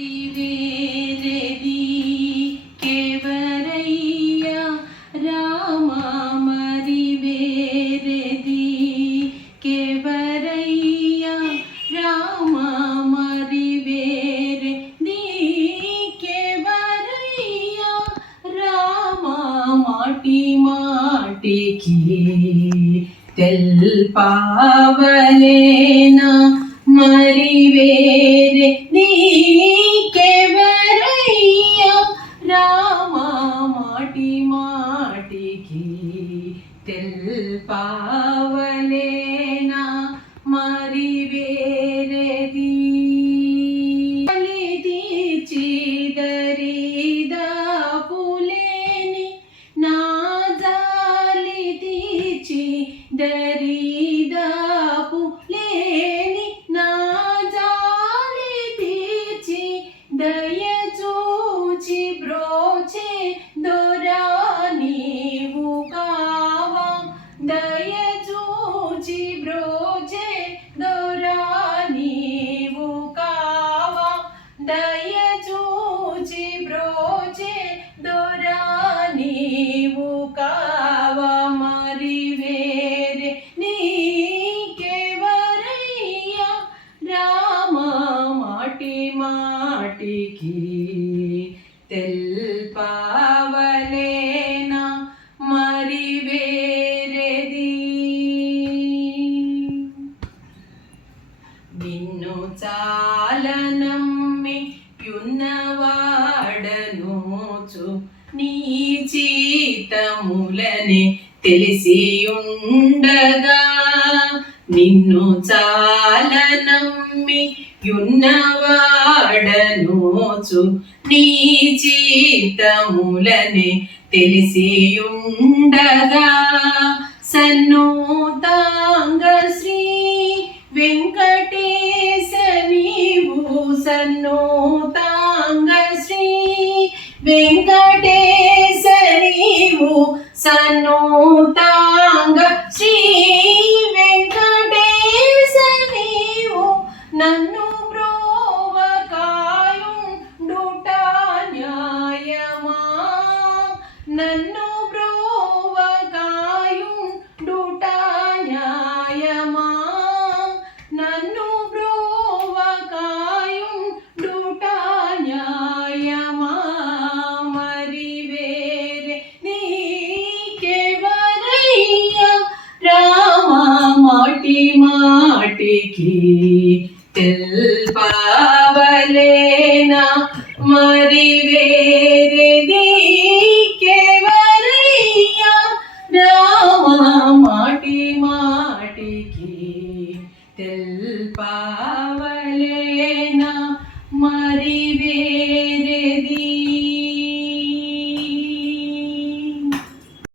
వేరేది కేవరయ్యా రామా మరి వేరేది కేవరయ్యా రామా మరి వేరేది కేవరయ్యా రామా మాటి మాటికి తెల్పావలేనా మరి వేరే నీకెవరయ్యా రామా మాటి మాటికి తెల్పావలేనా మరి వేరేది తీర్చిదరిదా పులేని నా జాలి తీర్చి దరిదా పులేని నా జాలి తీర్చి దయచూచి బ్రోచే దొరా నీవు కావా దయచూచి బ్రోచే దొరా నీవు కావా దయచూచి బ్రోచే దొరా నీవు కావా మరి వేరే నీకెవరయ్యా రామా మాటి మాటికి తెల్పావలేనా మరి వేరేది నిన్ను చాలనమ్మి యున్నవాడనోచు నీ జీతములని తెలిసి ఉండగా నిన్ను చాలనమ్మి యున్నవాడనోచు నీ జీతములని తెలిసి ఉండగా సన్నోతాంగ శ్రీ వెంకటేశ నీవు సన్నోతాంగ శ్రీ వెంకటేశ నీవు సన్నోతాంగ శ్రీ వెంకటేశ నీవు నన్ను బ్రోవకాయుండుట న్యాయమా నన్ను బ్రోవకాయుండుట న్యాయమా నన్ను బ్రోవకాయుండుట న్యాయమా మరి వేరే నీకెవరయ్యా రామా మాటి మాటికి తెల్పావలేనా మరి వేరేది కేవరయ్యా రామా మాటి మాటికి తెల్పావలేనా మరి